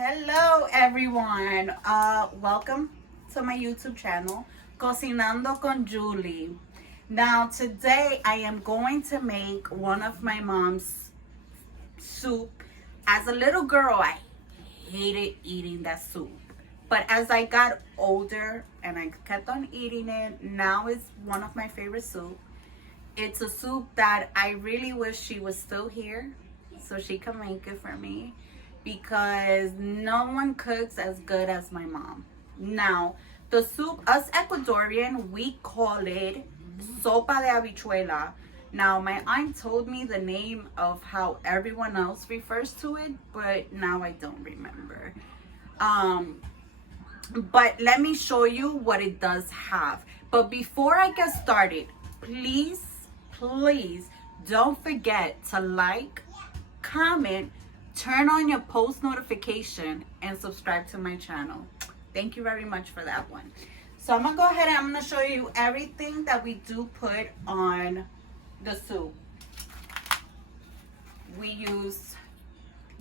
Hello everyone. Welcome to my YouTube channel, Cocinando con Julie. Now today I am going to make one of my mom's soup. As a little girl, I hated eating that soup. But as I got older and I kept on eating it, now it's one of my favorite soup. It's a soup that I really wish she was still here so she can make it for me, because no one cooks as good as my mom. Now, the soup, us Ecuadorian, we call it Sopa de Habichuela. Now, my aunt told me the name of how everyone else refers to it, but now I don't remember. But let me show you what it does have. But before I get started, please don't forget to like, comment, turn on your post notification, and subscribe to my channel. Thank you very much for that one. So I'm gonna go ahead and I'm gonna show you everything that we do put on the soup.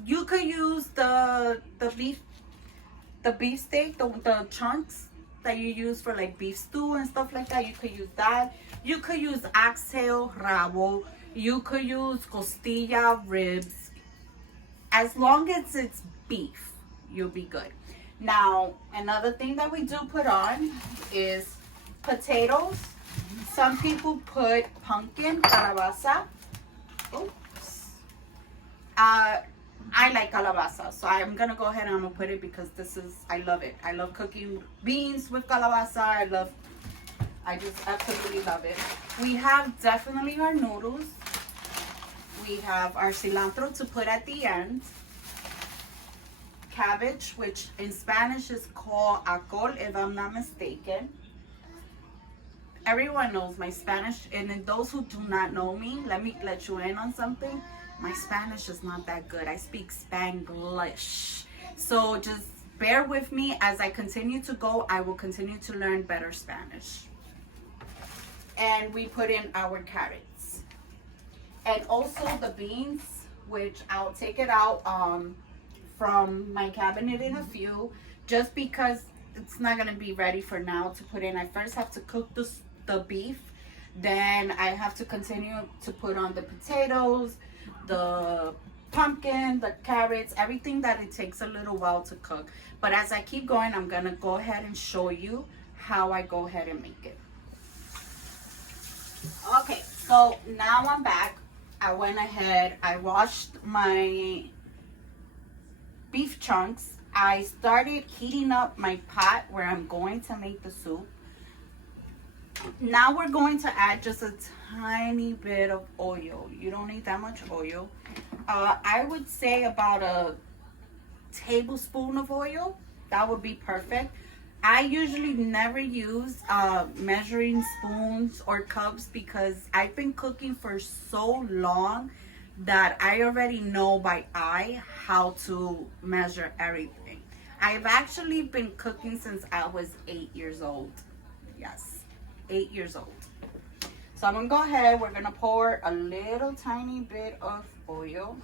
You could use the beef steak, the chunks that you use for like beef stew and stuff like that. You could use that. You could use oxtail, rabo. You could use costilla, ribs. As long as it's beef, you'll be good. Now, another thing that we do put on is potatoes. Some people put pumpkin, calabaza. Oops. I like calabaza, so I'm gonna go ahead and I'm gonna put it because I love it. I love cooking beans with calabaza. I just absolutely love it. We have definitely our noodles. We have our cilantro to put at the end. Cabbage, which in Spanish is called acol, if I'm not mistaken. Everyone knows my Spanish, and then those who do not know me, let me let you in on something. My Spanish is not that good. I speak Spanglish. So just bear with me as I continue to go. I will continue to learn better Spanish. And we put in our carrots. And also the beans, which I'll take it out from my cabinet in a few, just because it's not going to be ready for now to put in. I first have to cook the beef. Then I have to continue to put on the potatoes, the pumpkin, the carrots, everything that it takes a little while to cook. But as I keep going, I'm going to go ahead and show you how I go ahead and make it. Okay, so now I'm back. I went ahead, I washed my beef chunks. I started heating up my pot where I'm going to make the soup. Now we're going to add just a tiny bit of oil. You don't need that much oil. I would say about a tablespoon of oil. That would be perfect. I usually never use measuring spoons or cups because I've been cooking for so long that I already know by eye how to measure everything. I've actually been cooking since I was 8 years old. Yes, 8 years old. So I'm gonna go ahead, we're gonna pour a little tiny bit of oil.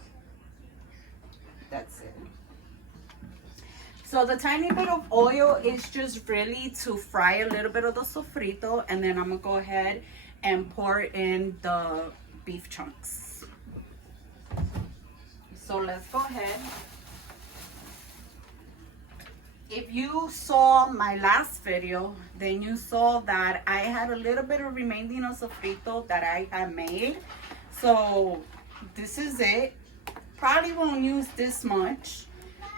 That's it. So the tiny bit of oil is just really to fry a little bit of the sofrito, and then I'm gonna go ahead and pour in the beef chunks. So let's go ahead. If you saw my last video, then you saw that I had a little bit of remaining of sofrito that I had made. So this is it. Probably won't use this much,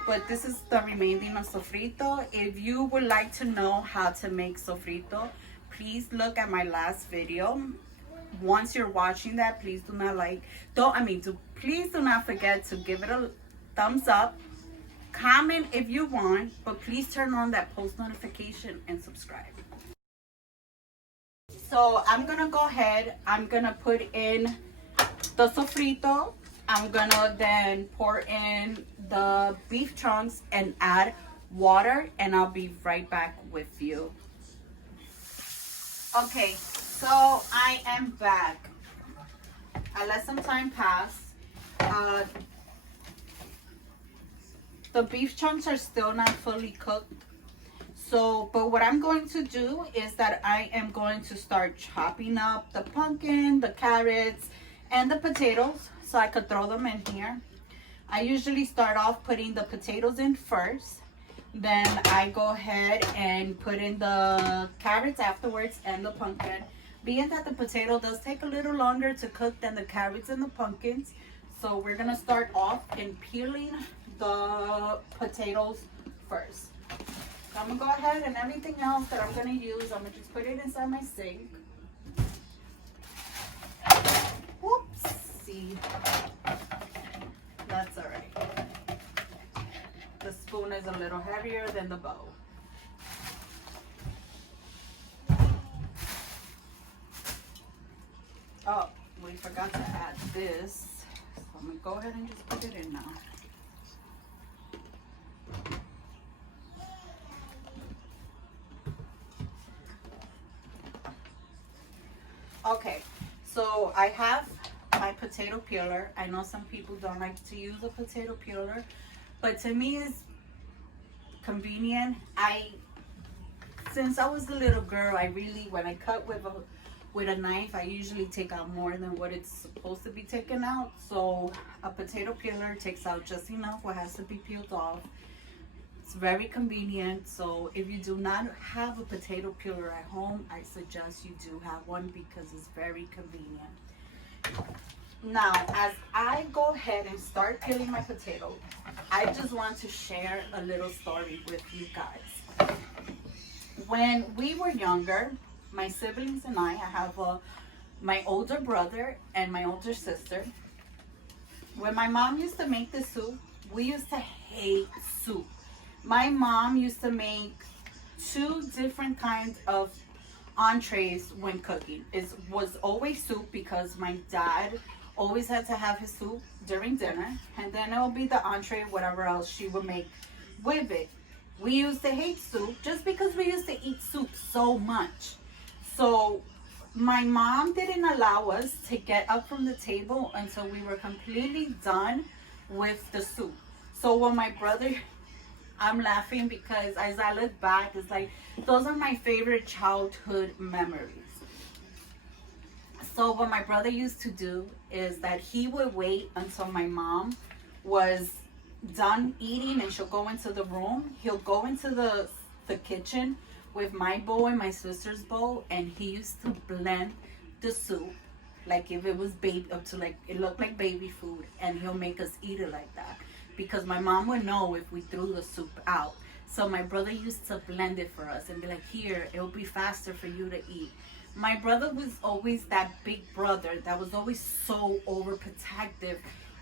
but this is the remaining of sofrito. If you would like to know how to make sofrito, please look at my last video. Once you're watching that, please do not forget to give it a thumbs up. Comment if you want, but please turn on that post notification and subscribe. So I'm gonna go ahead, I'm gonna put in the sofrito. I'm gonna then pour in the beef chunks and add water, and I'll be right back with you. Okay, so I am back. I let some time pass. The beef chunks are still not fully cooked. So, but what I'm going to do is that I am going to start chopping up the pumpkin, the carrots, and the potatoes so I could throw them in here. I usually start off putting the potatoes in first. Then I go ahead and put in the carrots afterwards and the pumpkin. Being that the potato does take a little longer to cook than the carrots and the pumpkins, so we're gonna start off in peeling the potatoes first. So I'm gonna go ahead and everything else that I'm gonna use, I'm gonna just put it inside my sink. Whoopsie. That's all right. The spoon is a little heavier than the bowl. Oh, we forgot to add this. So I'm gonna go ahead and just put it in now. Okay, so I have my potato peeler. I know some people don't like to use a potato peeler, but to me it's convenient. Since I was a little girl, I really, when I cut with a knife, I usually take out more than what it's supposed to be taken out. So a potato peeler takes out just enough what has to be peeled off. It's very convenient. So if you do not have a potato peeler at home, I suggest you do have one because it's very convenient. Now, as I go ahead and start peeling my potato, I just want to share a little story with you guys. When we were younger, my siblings and I have my older brother and my older sister. When my mom used to make the soup, we used to hate soup. My mom used to make 2 different kinds of entrees when cooking. It was always soup because my dad always had to have his soup during dinner, and then it would be the entree, whatever else she would make with it. We used to hate soup just because we used to eat soup so much. So my mom didn't allow us to get up from the table until we were completely done with the soup. So when my brother, I'm laughing because as I look back, it's like, those are my favorite childhood memories. So what my brother used to do is that he would wait until my mom was done eating and she'll go into the room. He'll go into the kitchen with my bowl and my sister's bowl, and he used to blend the soup like if it was baby, up to like it looked like baby food, and he'll make us eat it like that because my mom would know if we threw the soup out. So my brother used to blend it for us and be like, here, it'll be faster for you to eat. My brother was always that big brother that was always so overprotective,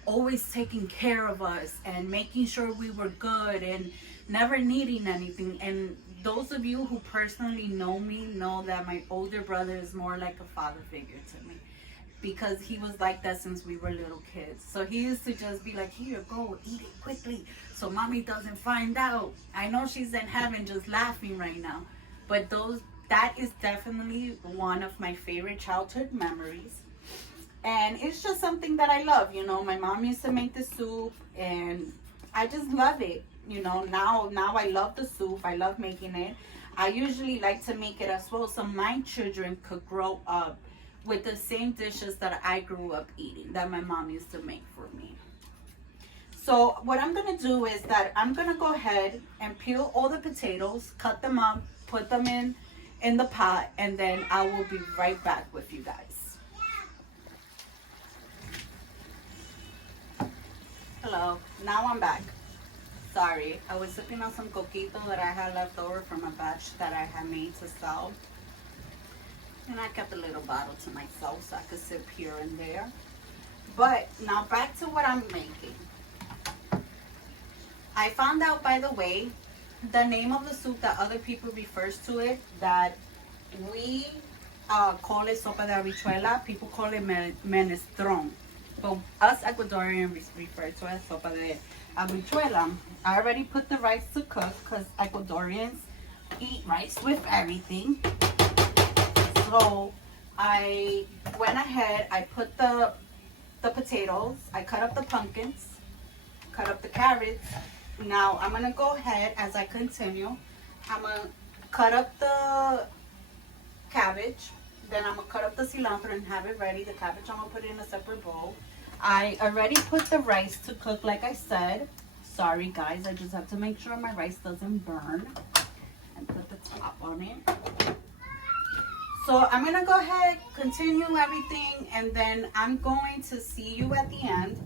always taking care of us and making sure we were good and never needing anything. And those of you who personally know me know that my older brother is more like a father figure to me because he was like that since we were little kids. So he used to just be like, here, go eat it quickly so mommy doesn't find out. I know she's in heaven just laughing right now, but that is definitely one of my favorite childhood memories. And it's just something that I love. You know, my mom used to make the soup and I just love it. You know, now I love the soup. I love making it. I usually like to make it as well so my children could grow up with the same dishes that I grew up eating, that my mom used to make for me. So what I'm going to do is that I'm going to go ahead and peel all the potatoes, cut them up, put them in the pot, and then I will be right back with you guys. Hello, now I'm back. Sorry, I was sipping on some coquito that I had left over from a batch that I had made to sell. And I kept a little bottle to myself so I could sip here and there. But now back to what I'm making. I found out, by the way, the name of the soup that other people refers to it, that we call it sopa de habichuela. People call it menestrone. But us Ecuadorians refer to it as sopa de habichuela. I already put the rice to cook because Ecuadorians eat rice with everything. So I went ahead, I put the potatoes, I cut up the pumpkins, cut up the carrots, Now I'm gonna go ahead as I continue. I'm gonna cut up the cabbage. Then I'm gonna cut up the cilantro and have it ready. The cabbage I'm gonna put it in a separate bowl. I already put the rice to cook like I said. Sorry guys, I just have to make sure my rice doesn't burn. And put the top on it. So I'm gonna go ahead, continue everything, and then I'm going to see you at the end.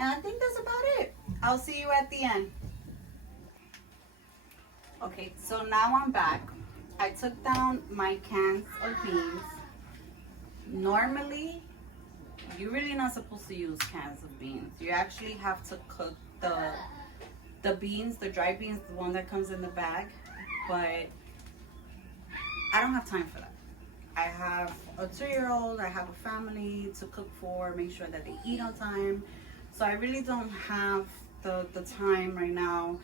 And I think that's about it. I'll see you at the end. Okay, so now I'm back. I took down my cans of beans. Normally, you're really not supposed to use cans of beans. You actually have to cook the beans, the dry beans, the one that comes in the bag. But I don't have time for that. I have a 2-year-old, I have a family to cook for, make sure that they eat on time. So I really don't have the time right now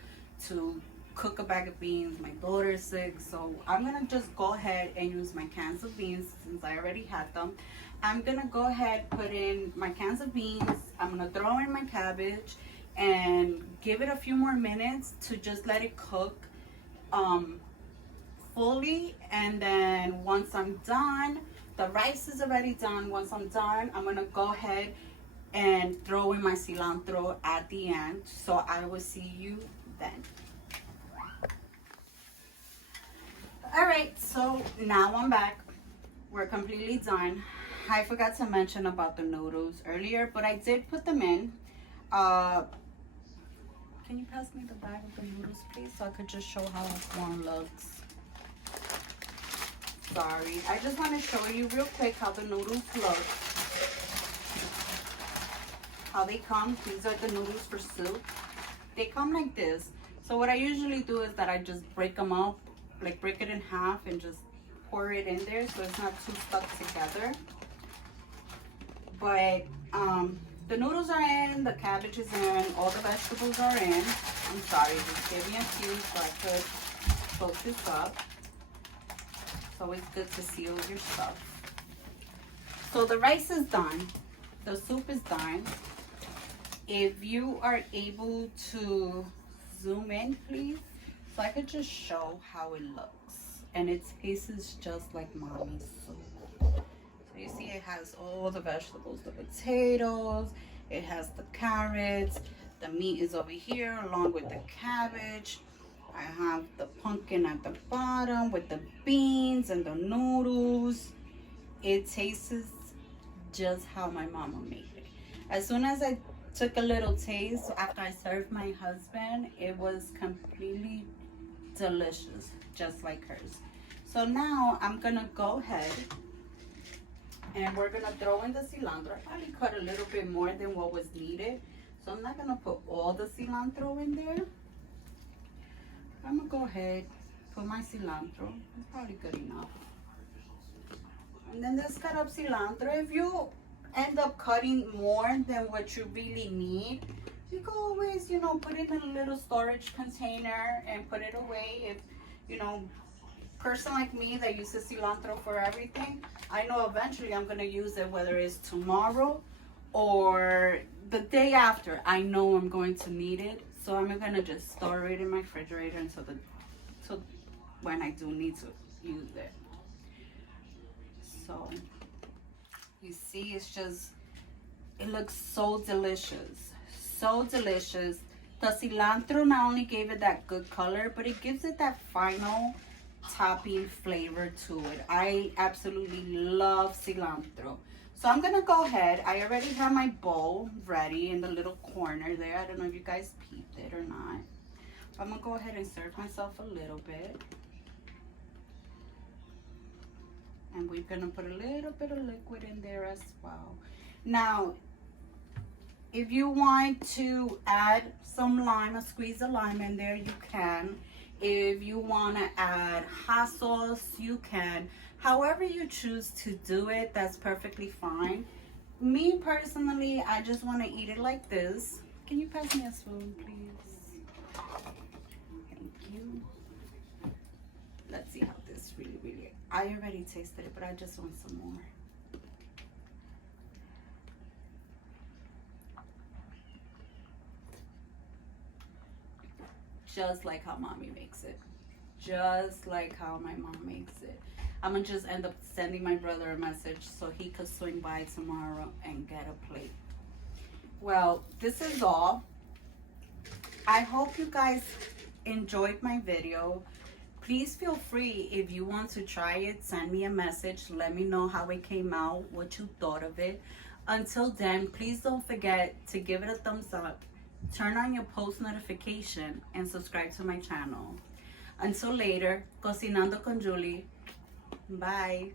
to cook a bag of beans. My daughter's sick, so I'm gonna just go ahead and use my cans of beans since I already had them. I'm gonna go ahead, put in my cans of beans. I'm gonna throw in my cabbage and give it a few more minutes to just let it cook fully. And then once I'm done, the rice is already done. Once I'm done, I'm gonna go ahead and throw in my cilantro at the end. So I will see you then. All right, so now I'm back. We're completely done. I forgot to mention about the noodles earlier, but I did put them in. Can you pass me the bag of the noodles, please, so I could just show how one looks? Sorry, I just want to show you real quick how the noodles look. How they come. These are the noodles for soup. They come like this. So what I usually do is that I just break them up, like break it in half and just pour it in there so it's not too stuck together. But the noodles are in, the cabbage is in, all the vegetables are in. I'm sorry, just give me a few so I could focus up. It's always good to seal your stuff. So the rice is done. The soup is done. If you are able to zoom in, please, so I could just show how it looks. And it tastes just like mommy's soup. So you see it has all the vegetables, the potatoes, it has the carrots, the meat is over here along with the cabbage. I have the pumpkin at the bottom with the beans and the noodles. It tastes just how my mama made it. As soon as I took a little taste after I served my husband, it was completely delicious, just like hers. So now I'm gonna go ahead and we're gonna throw in the cilantro. I probably cut a little bit more than what was needed, so I'm not gonna put all the cilantro in there. I'm gonna go ahead, put my cilantro. It's probably good enough. And then this cut up cilantro. If you end up cutting more than what you really need, you can always, you know, put it in a little storage container and put it away. If, you know, person like me that uses cilantro for everything, I know eventually I'm gonna use it, whether it's tomorrow or the day after. I know I'm going to need it, so I'm gonna just store it in my refrigerator until so when I do need to use it. So you see, it's just, it looks so delicious, so delicious. The cilantro not only gave it that good color, but it gives it that final topping flavor to it. I absolutely love cilantro. So I'm gonna go ahead. I already have my bowl ready in the little corner there. I don't know if you guys peeped it or not. I'm gonna go ahead and serve myself a little bit. And we're gonna put a little bit of liquid in there as well. Now, if you want to add some lime, a squeeze of lime in there, you can. If you wanna add hot sauce, you can. However you choose to do it, that's perfectly fine. Me personally, I just wanna eat it like this. Can you pass me a spoon, please? Thank you. Let's see how this really. I already tasted it, but I just want some more. just like how mommy makes it. Just like how my mom makes it. I'm gonna just end up sending my brother a message so he could swing by tomorrow and get a plate. Well, this is all. I hope you guys enjoyed my video. Please feel free, if you want to try it, send me a message. Let me know how it came out, what you thought of it. Until then, please don't forget to give it a thumbs up, turn on your post notification, and subscribe to my channel. Until later, Cocinando con Julie. Bye.